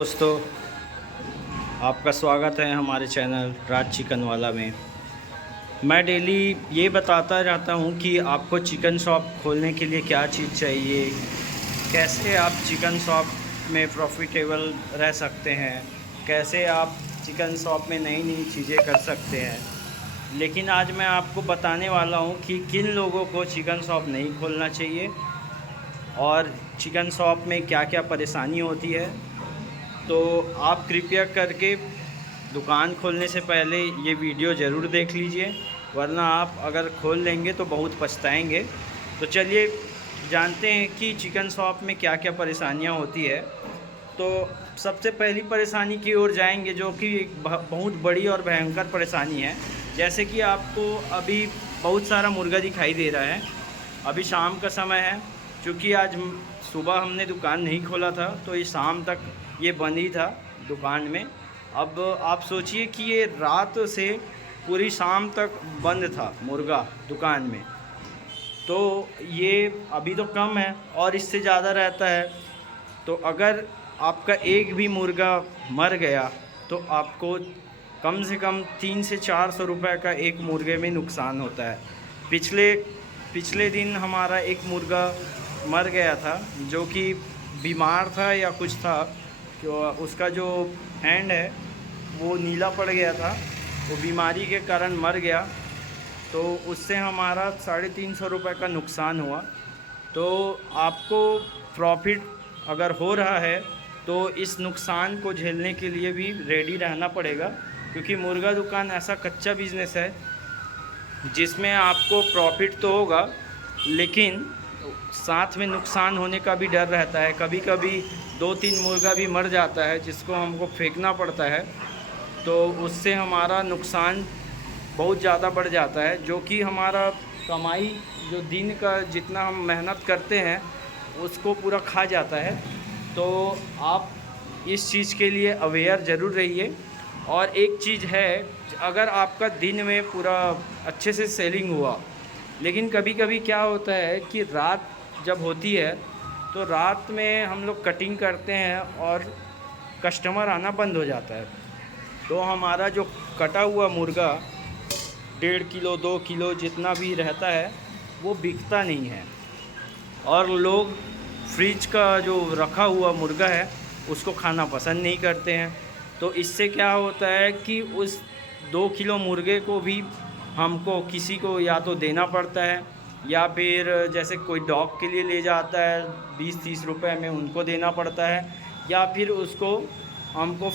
दोस्तों, आपका स्वागत है हमारे चैनल राज चिकन वाला में। मैं डेली ये बताता रहता हूँ कि आपको चिकन शॉप खोलने के लिए क्या चीज़ चाहिए, कैसे आप चिकन शॉप में प्रॉफिटेबल रह सकते हैं, कैसे आप चिकन शॉप में नई नई चीज़ें कर सकते हैं। लेकिन आज मैं आपको बताने वाला हूँ कि किन लोगों को चिकन शॉप नहीं खोलना चाहिए और चिकन शॉप में क्या क्या परेशानी होती है। तो आप कृपया करके दुकान खोलने से पहले ये वीडियो ज़रूर देख लीजिए, वरना आप अगर खोल लेंगे तो बहुत पछताएंगे। तो चलिए जानते हैं कि चिकन शॉप में क्या क्या परेशानियां होती है। तो सबसे पहली परेशानी की ओर जाएंगे, जो कि एक बहुत बड़ी और भयंकर परेशानी है। जैसे कि आपको अभी बहुत सारा मुर्गा दिखाई दे रहा है। अभी शाम का समय है, क्योंकि आज सुबह हमने दुकान नहीं खोला था तो ये शाम तक ये बंद ही था दुकान में। अब आप सोचिए कि ये रात से पूरी शाम तक बंद था मुर्गा दुकान में। तो ये अभी तो कम है और इससे ज़्यादा रहता है। तो अगर आपका एक भी मुर्गा मर गया तो आपको कम से कम 300 से 400 रुपये का एक मुर्गे में नुकसान होता है। पिछले पिछले दिन हमारा एक मुर्गा मर गया था, जो कि बीमार था या कुछ था। उसका जो हैंड है वो नीला पड़ गया था, वो बीमारी के कारण मर गया। तो उससे हमारा 350 रुपये का नुकसान हुआ। तो आपको प्रॉफिट अगर हो रहा है तो इस नुकसान को झेलने के लिए भी रेडी रहना पड़ेगा, क्योंकि मुर्गा दुकान ऐसा कच्चा बिजनेस है जिसमें आपको प्रॉफिट तो होगा, लेकिन साथ में नुकसान होने का भी डर रहता है। कभी कभी 2-3 मुर्गा भी मर जाता है जिसको हमको फेंकना पड़ता है। तो उससे हमारा नुकसान बहुत ज़्यादा बढ़ जाता है, जो कि हमारा कमाई जो दिन का जितना हम मेहनत करते हैं उसको पूरा खा जाता है। तो आप इस चीज़ के लिए अवेयर ज़रूर रहिए। और एक चीज़ है, अगर आपका दिन में पूरा अच्छे से सेलिंग हुआ, लेकिन कभी कभी क्या होता है कि रात जब होती है तो रात में हम लोग कटिंग करते हैं और कस्टमर आना बंद हो जाता है। तो हमारा जो कटा हुआ मुर्गा 1.5 किलो 2 किलो जितना भी रहता है वो बिकता नहीं है, और लोग फ्रिज का जो रखा हुआ मुर्गा है उसको खाना पसंद नहीं करते हैं। तो इससे क्या होता है कि उस 2 किलो मुर्गे को भी हमको किसी को या तो देना पड़ता है, या फिर जैसे कोई डॉग के लिए ले जाता है 20-30 रुपए में उनको देना पड़ता है, या फिर उसको हमको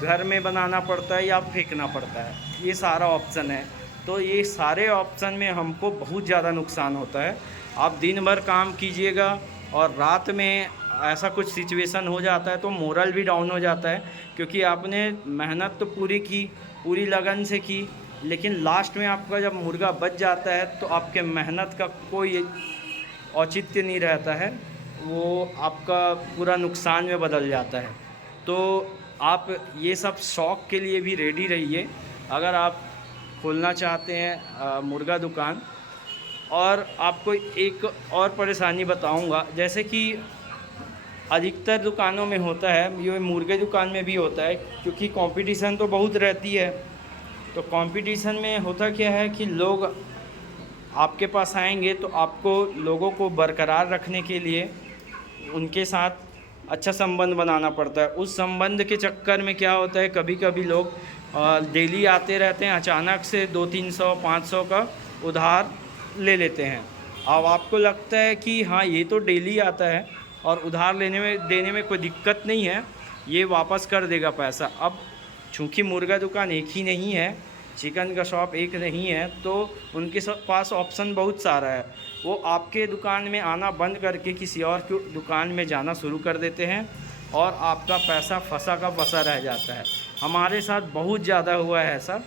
घर में बनाना पड़ता है या फेंकना पड़ता है। ये सारा ऑप्शन है। तो ये सारे ऑप्शन में हमको बहुत ज़्यादा नुकसान होता है। आप दिन भर काम कीजिएगा और रात में ऐसा कुछ सिचुएशन हो जाता है तो मोरल भी डाउन हो जाता है, क्योंकि आपने मेहनत तो पूरी की, पूरी लगन से की, लेकिन लास्ट में आपका जब मुर्गा बच जाता है तो आपके मेहनत का कोई औचित्य नहीं रहता है, वो आपका पूरा नुकसान में बदल जाता है। तो आप ये सब शौक़ के लिए भी रेडी रहिए अगर आप खोलना चाहते हैं मुर्गा दुकान। और आपको एक और परेशानी बताऊंगा, जैसे कि अधिकतर दुकानों में होता है, ये मुर्गे दुकान में भी होता है, क्योंकि कंपटीशन तो बहुत रहती है। तो कंपटीशन में होता क्या है कि लोग आपके पास आएंगे तो आपको लोगों को बरकरार रखने के लिए उनके साथ अच्छा संबंध बनाना पड़ता है। उस संबंध के चक्कर में क्या होता है, कभी कभी लोग डेली आते रहते हैं, अचानक से 200-300-500 का उधार ले लेते हैं। अब आपको लगता है कि हाँ ये तो डेली आता है और उधार लेने में देने में कोई दिक्कत नहीं है, ये वापस कर देगा पैसा। अब चूँकि मुर्गा दुकान एक ही नहीं है, चिकन का शॉप एक नहीं है, तो उनके पास ऑप्शन बहुत सारा है। वो आपके दुकान में आना बंद करके किसी और की दुकान में जाना शुरू कर देते हैं और आपका पैसा फंसा का फंसा रह जाता है। हमारे साथ बहुत ज़्यादा हुआ है ऐसा।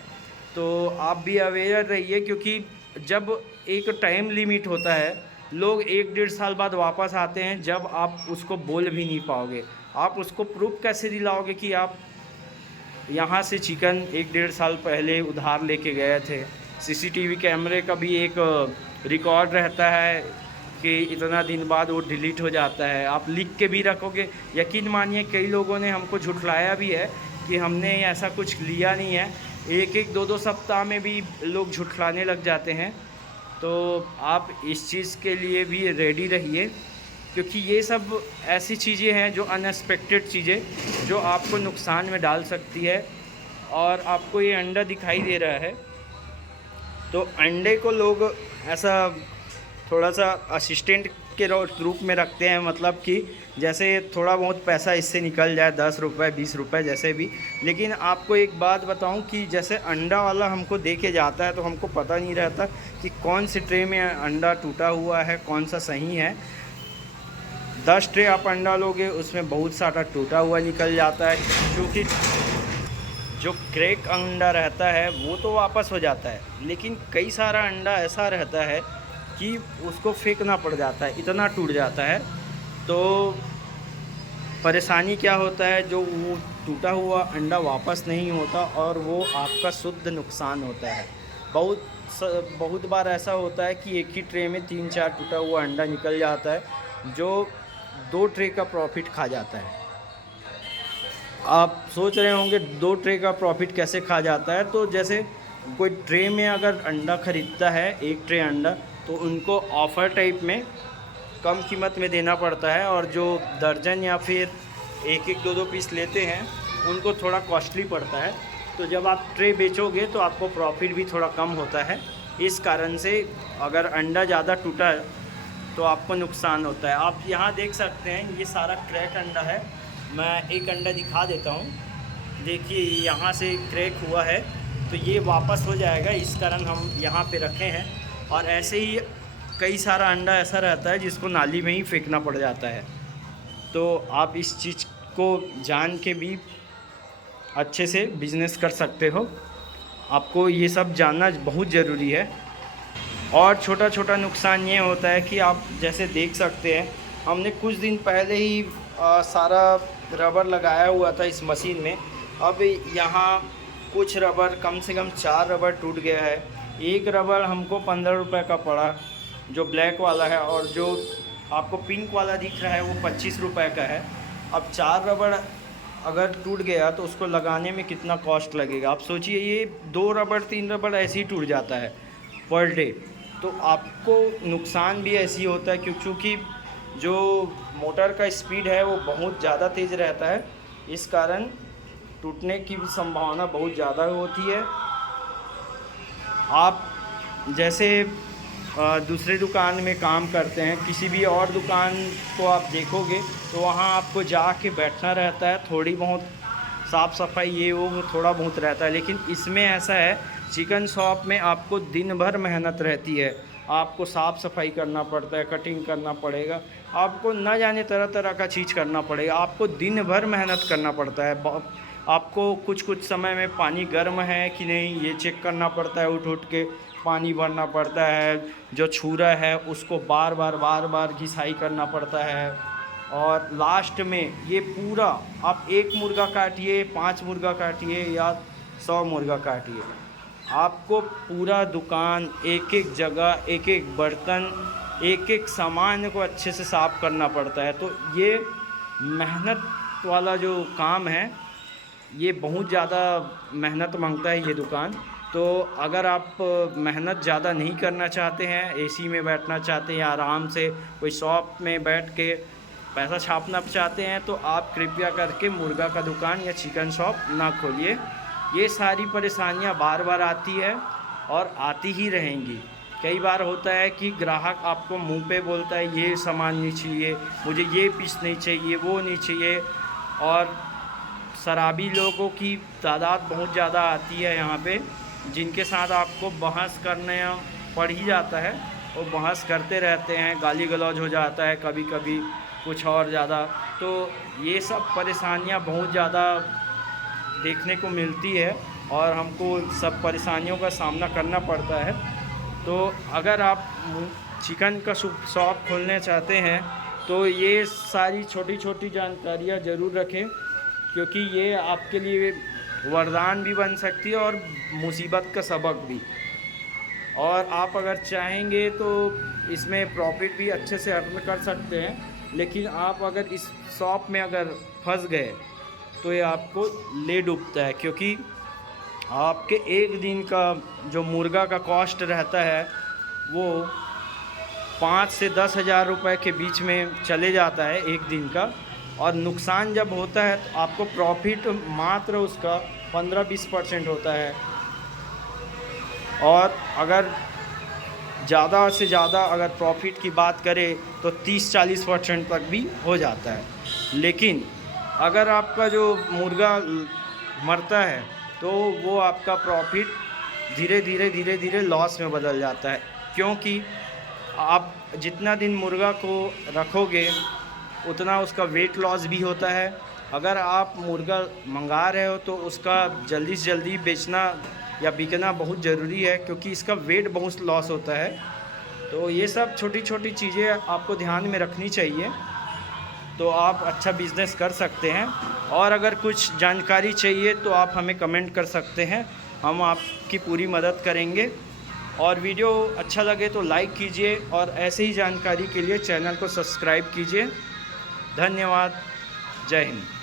तो आप भी अवेयर रहिए, क्योंकि जब एक टाइम लिमिट होता है, लोग 1-1.5 साल बाद वापस आते हैं, जब आप उसको बोल भी नहीं पाओगे। आप उसको प्रूफ कैसे दिलाओगे कि आप यहाँ से चिकन 1-1.5 साल पहले उधार लेके गए थे? सीसीटीवी कैमरे का भी एक रिकॉर्ड रहता है, कि इतना दिन बाद वो डिलीट हो जाता है। आप लिख के भी रखोगे, यकीन मानिए कई लोगों ने हमको झुठलाया भी है कि हमने ऐसा कुछ लिया नहीं है। एक एक दो दो सप्ताह में भी लोग झुठलाने लग जाते हैं। तो आप इस चीज़ के लिए भी रेडी रहिए, क्योंकि ये सब ऐसी चीज़ें हैं जो अनएक्सपेक्टेड चीज़ें जो आपको नुकसान में डाल सकती है। और आपको ये अंडा दिखाई दे रहा है, तो अंडे को लोग ऐसा थोड़ा सा असिस्टेंट के रूप में रखते हैं, मतलब कि जैसे थोड़ा बहुत पैसा इससे निकल जाए, 10 रुपये 20 रुपये जैसे भी। लेकिन आपको एक बात बताऊं कि जैसे अंडा वाला हमको दे के जाता है तो हमको पता नहीं रहता कि कौन सी ट्रे में अंडा टूटा हुआ है, कौन सा सही है। 10 ट्रे आप अंडा लोगे, उसमें बहुत सारा टूटा हुआ निकल जाता है, क्योंकि जो क्रैक अंडा रहता है वो तो वापस हो जाता है, लेकिन कई सारा अंडा ऐसा रहता है कि उसको फेंकना पड़ जाता है, इतना टूट जाता है। तो परेशानी क्या होता है, जो वो टूटा हुआ अंडा वापस नहीं होता और वो आपका शुद्ध नुकसान होता है। बहुत बार ऐसा होता है कि एक ही ट्रे में 3-4 टूटा हुआ अंडा निकल जाता है, जो 2 ट्रे का प्रॉफिट खा जाता है। आप सोच रहे होंगे 2 ट्रे का प्रॉफिट कैसे खा जाता है। तो जैसे कोई ट्रे में अगर अंडा ख़रीदता है, 1 ट्रे अंडा, तो उनको ऑफ़र टाइप में कम कीमत में देना पड़ता है, और जो दर्जन या फिर 1-1 2-2 पीस लेते हैं उनको थोड़ा कॉस्टली पड़ता है। तो जब आप ट्रे बेचोगे तो आपको प्रॉफिट भी थोड़ा कम होता है। इस कारण से अगर अंडा ज़्यादा टूटा है तो आपको नुकसान होता है। आप यहाँ देख सकते हैं, ये सारा क्रैक अंडा है। मैं एक अंडा दिखा देता हूँ, देखिए यहाँ से क्रैक हुआ है, तो ये वापस हो जाएगा, इस कारण हम यहाँ पे रखे हैं। और ऐसे ही कई सारा अंडा ऐसा रहता है जिसको नाली में ही फेंकना पड़ जाता है। तो आप इस चीज़ को जान के भी अच्छे से बिज़नेस कर सकते हो। आपको ये सब जानना बहुत ज़रूरी है। और छोटा छोटा नुकसान ये होता है कि आप जैसे देख सकते हैं, हमने कुछ दिन पहले ही सारा रबर लगाया हुआ था इस मशीन में। अब यहाँ कुछ रबर, कम से कम 4 रबर टूट गया है। एक रबर हमको 15 रुपये का पड़ा, जो ब्लैक वाला है, और जो आपको पिंक वाला दिख रहा है वो 25 रुपये का है। अब 4 रबर अगर टूट गया तो उसको लगाने में कितना कॉस्ट लगेगा। आप सोचिए, ये 2 रबर 3 रबर ऐसे ही टूट जाता है पर डे। तो आपको नुकसान भी ऐसे ही होता है, क्योंकि जो मोटर का स्पीड है वो बहुत ज़्यादा तेज़ रहता है, इस कारण टूटने की भी संभावना बहुत ज़्यादा होती है। आप जैसे दूसरे दुकान में काम करते हैं, किसी भी और दुकान को आप देखोगे तो वहाँ आपको जाके बैठना रहता है, थोड़ी बहुत साफ़ सफाई ये वो थोड़ा बहुत रहता है। लेकिन इसमें ऐसा है, चिकन शॉप में आपको दिन भर मेहनत रहती है। आपको साफ़ सफाई करना पड़ता है, कटिंग करना पड़ेगा, आपको न जाने तरह तरह का चीज़ करना पड़ेगा, आपको दिन भर मेहनत करना पड़ता है। आपको कुछ समय में पानी गर्म है कि नहीं ये चेक करना पड़ता है, उठ के पानी भरना पड़ता है। जो छुरा है उसको बार बार घिसाई करना पड़ता है। और लास्ट में ये पूरा आप 1 मुर्गा काटिए, 5 मुर्गा काटिए या 100 मुर्गा काटिए, आपको पूरा दुकान, एक एक जगह, एक एक बर्तन, एक एक सामान को अच्छे से साफ़ करना पड़ता है। तो ये मेहनत वाला जो काम है, ये बहुत ज़्यादा मेहनत मांगता है ये दुकान। तो अगर आप मेहनत ज़्यादा नहीं करना चाहते हैं, एसी में बैठना चाहते हैं, आराम से कोई शॉप में बैठ के पैसा छापना चाहते हैं, तो आप कृपया करके मुर्गा का दुकान या चिकन शॉप ना खोलिए। ये सारी परेशानियां बार बार आती है और आती ही रहेंगी। कई बार होता है कि ग्राहक आपको मुंह पे बोलता है ये सामान नहीं चाहिए, मुझे ये पीस नहीं चाहिए, वो नहीं चाहिए। और शराबी लोगों की तादाद बहुत ज़्यादा आती है यहाँ पे, जिनके साथ आपको बहस करने पड़ ही जाता है। वो बहस करते रहते हैं, गाली गलौज हो जाता है, कभी कभी कुछ और ज़्यादा। तो ये सब परेशानियाँ बहुत ज़्यादा देखने को मिलती है और हमको सब परेशानियों का सामना करना पड़ता है। तो अगर आप चिकन का शॉप खोलना चाहते हैं तो ये सारी छोटी छोटी जानकारियाँ ज़रूर रखें, क्योंकि ये आपके लिए वरदान भी बन सकती है और मुसीबत का सबक भी। और आप अगर चाहेंगे तो इसमें प्रॉफिट भी अच्छे से अर्न कर सकते हैं, लेकिन आप अगर इस शॉप में अगर फंस गए तो ये आपको ले डूबता है, क्योंकि आपके एक दिन का जो मुर्गा का कॉस्ट रहता है वो 5 से 10 हज़ार रुपये के बीच में चले जाता है एक दिन का। और नुकसान जब होता है तो आपको प्रॉफिट मात्र उसका 15-20% होता है, और अगर ज़्यादा से ज़्यादा अगर प्रॉफिट की बात करें तो 30-40% तक भी हो जाता है। लेकिन अगर आपका जो मुर्गा मरता है तो वो आपका प्रॉफिट धीरे धीरे लॉस में बदल जाता है, क्योंकि आप जितना दिन मुर्गा को रखोगे उतना उसका वेट लॉस भी होता है। अगर आप मुर्गा मंगा रहे हो तो उसका जल्दी से जल्दी बेचना या बिकना बहुत ज़रूरी है, क्योंकि इसका वेट बहुत लॉस होता है। तो ये सब छोटी छोटी चीज़ें आपको ध्यान में रखनी चाहिए, तो आप अच्छा बिज़नेस कर सकते हैं। और अगर कुछ जानकारी चाहिए तो आप हमें कमेंट कर सकते हैं, हम आपकी पूरी मदद करेंगे। और वीडियो अच्छा लगे तो लाइक कीजिए, और ऐसे ही जानकारी के लिए चैनल को सब्सक्राइब कीजिए। धन्यवाद। जय हिंद।